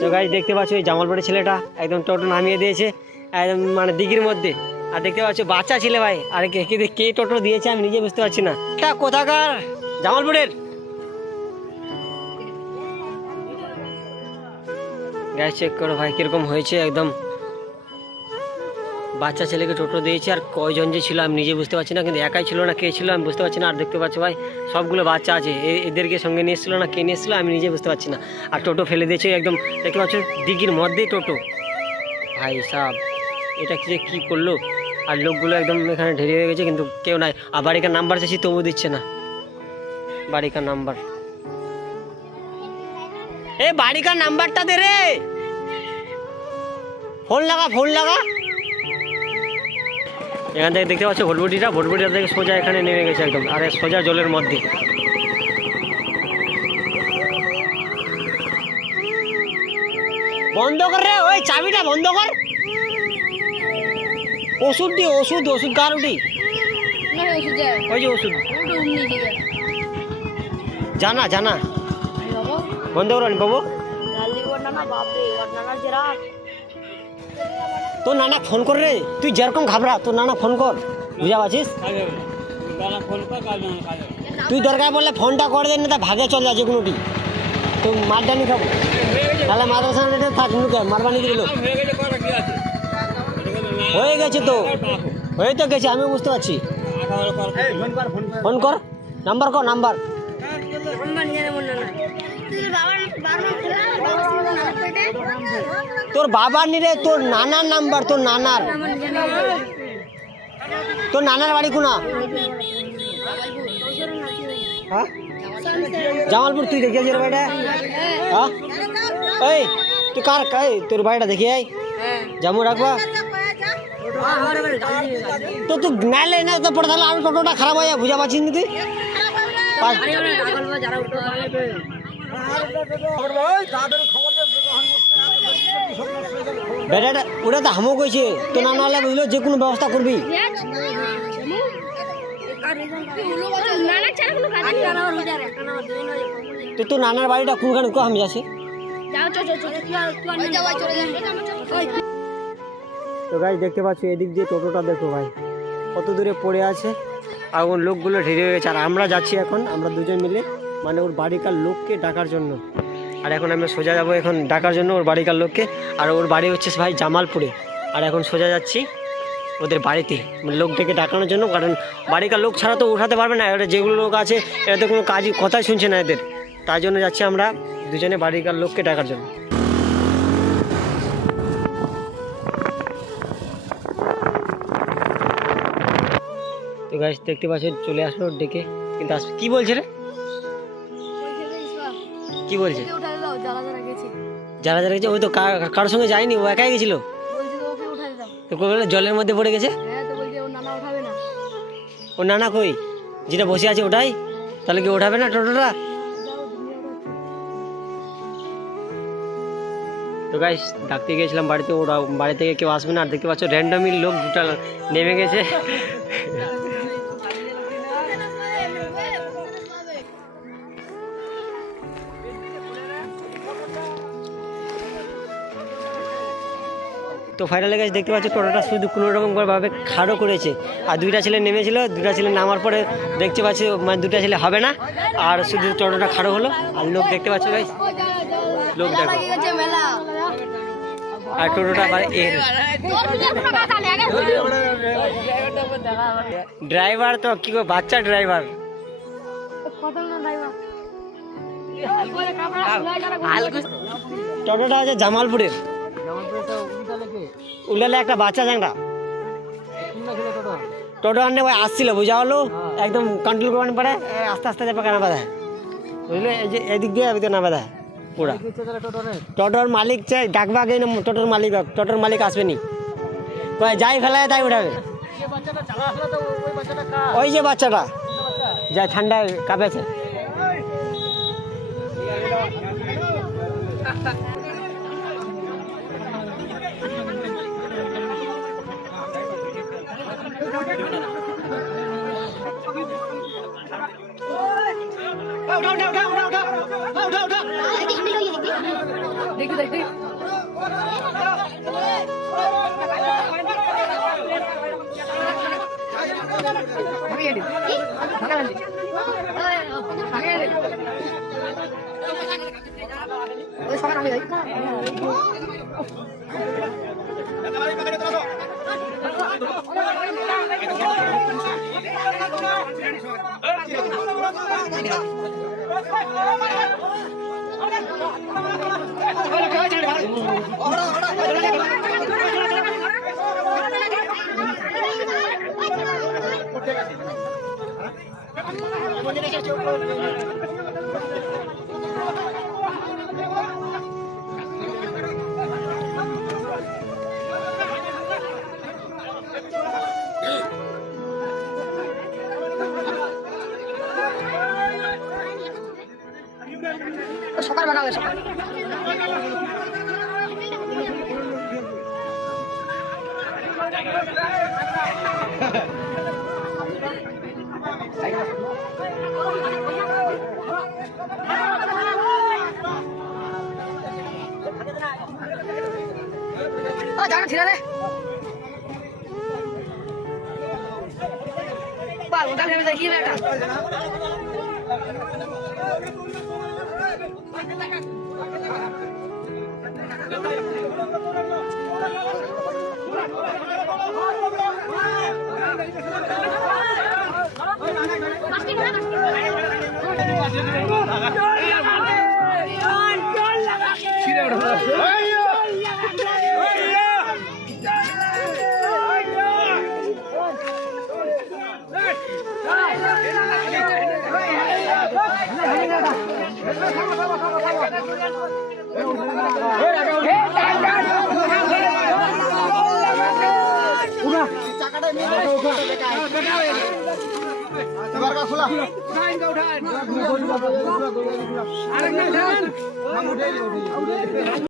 তো গাইস দেখতে পাচ্ছ এই জামালপুরের ছেলেটা একদম টোটো নামিয়ে দিয়েছে একদম মানে দিঘির মধ্যে। আর দেখতে পাচ্ছ বাচ্চা ছেলে ভাই, আর কে টোটো দিয়েছে আমি নিজে বুঝতে পারছি না। এটা কোথাকার? জামালপুরের। গাইস চেক করো ভাই কিরকম হয়েছে, একদম বাচ্চা ছেলেকে টোটো দিয়েছে। আর কয়জন যে ছিল আমি নিজে বুঝতে পারছি না, কিন্তু একাই ছিল না কে ছিল আমি বুঝতে পারছি না। আর দেখতে পাচ্ছ ভাই সবগুলো বাচ্চা আছে, এদেরকে সঙ্গে নিয়ে এসেছিলো না কে নিয়ে এসেছিলো আমি নিজে বুঝতে পারছি না। আর টোটো ফেলে দিয়েছে একদম, দেখতে পাচ্ছ দিঘির মধ্যেই টোটো। ভাই সাহেব এটা কি করলো? আর লোকগুলো একদম এখানে ঢেরে হয়ে গেছে, কিন্তু কেউ নাই। আর বাড়িকার নাম্বার চাইছি তবু দিচ্ছে না, বাড়িকার নাম্বার। এ বাড়িকার নাম্বারটা দে রে, ফোন লাগা। এখান থেকে দেখতে পাচ্ছ ভটভটিটা থেকে সোজা এখানে নেমে গেছে একদম, আর সোজা জলের মধ্যে। বন্ধ কর রে, ওই চাবিটা বন্ধ কর। ওষুধ কার উঠি? ওই যে ওষুধ জানা বন্ধ করো বাবু। তোর নানা ফোন কর রে, তুই যেরকম ঘাবড়া তোর নানা ফোন কর, বুঝা পাচ্ছিস? তুই দরকার বললে ফোনটা করে দেন না, তা ভাগে চলে যায় যে কোনোটি। তো মারদানি খাবো তাহলে মাদ্রাসা থাক মুখে মারবানি দিল। হয়ে গেছে তো, হয়ে তো গেছে আমি বুঝতে পারছি। ফোন কর, নাম্বার তোর বাবার নি রে, তোর নানার নাম্বার, তোর নানার বাড়ি কোনা? হ্যাঁ জামালপুর। তুই দেখিয়েছিস রে বাড়িটা? হ্যাঁ এই তুই কার তোর বাড়িটা দেখি আই জামু রাখবা তো তুই নাইলে না তো পড়ে তাহলে আমি টোটোটা খারাপ হয়ে যায়, বুঝা পাচ্ছিস না তুই? বেটাটা ওটা তো হামও কইছে তো না নাহলে বুঝলো যে কোনো ব্যবস্থা করবি। তো তোর নানার বাড়িটা কোনখানে কো আমি যাচ্ছি। তো গাইস দেখতে পাচ্ছি এদিক দিয়ে টোটোটা দেখো ভাই কত দূরে পড়ে আছে, আর ওর লোকগুলো ঢেরে হয়ে গেছে। আর আমরা যাচ্ছি এখন, আমরা দুজন মিলে মানে ওর বাড়িকার লোককে ডাকার জন্য। আর এখন আমরা সোজা যাবো এখন ডাকার জন্য ওর বাড়িকার লোককে। আর ওর বাড়ি হচ্ছে ভাই জামালপুরে। আর এখন সোজা যাচ্ছি ওদের বাড়িতে লোক ডেকে ডাকানোর জন্য, কারণ বাড়িকার লোক ছাড়া তো উঠাতে পারবে না। এরা যেগুলো লোক আছে এরা তো কোনো কাজই কথাই শুনছে না এদের, তাই জন্য যাচ্ছি আমরা দুজনে বাড়িকার লোককে ডাকার জন্য। তো গাইস দেখতে পাচ্ছেন চলে আসলো ডেকে, কিন্তু আসবে কি বলছে রে? কি বলছে? যারা গেছে ওই তো কারোর সঙ্গে যায়নি, ও একাই গেছিল। তো জলের মধ্যে পড়ে গেছে। ওর নানা কই? যেটা বসে আছে ওটাই, তাহলে কি ওঠাবে না টোটোটা? তো গাইস ডাকতে গিয়েছিলাম বাড়িতে, ওরা বাড়ি থেকে কেউ আসবে না। আর দেখতে পাচ্ছ র্যান্ডমলি লোক দুটা নেমে গেছে। তো ফাইনালি গাইস দেখতে পাচ্ছ টোটোটা শুধু কোনো রকমভাবে খাড়ো করেছে। আর দুইটা ছেলে নেমেছিল, দুটা ছেলে নামার পরে দেখতে পাচ্ছি মানে দুটা ছেলে হবে না, আর শুধু টোটোটা খাড়ো হলো। আর লোক দেখতে পাচ্ছ গাইস, লোক দেখো। আর টোটোটা ড্রাইভার তো কি বাচ্চা ড্রাইভার। টোটোটা আছে জামালপুরের, উল্টালে একটা বাচ্চা চ্যাংড়া টোটো আনলে ভাই আসছিল, বুঝা হলো একদম কন্ট্রোল করতে পারে, আস্তে আস্তে যাবে কেনা বাধা বুঝলে, এই যে এদিক দিয়ে আমি তো না বাধা পুরা। টোটোর মালিক চাই ডাকবা আগে, টোটোর মালিক আসবে নি, যাই ফেলায় তাই উঠাবে। ওই যে বাচ্চাটা যাই ঠান্ডায় কাঁপেছে। সকাল বানাবে সকাল জানা ছিল রে বাল ওটা ভেবে দেখি না এটা খোলা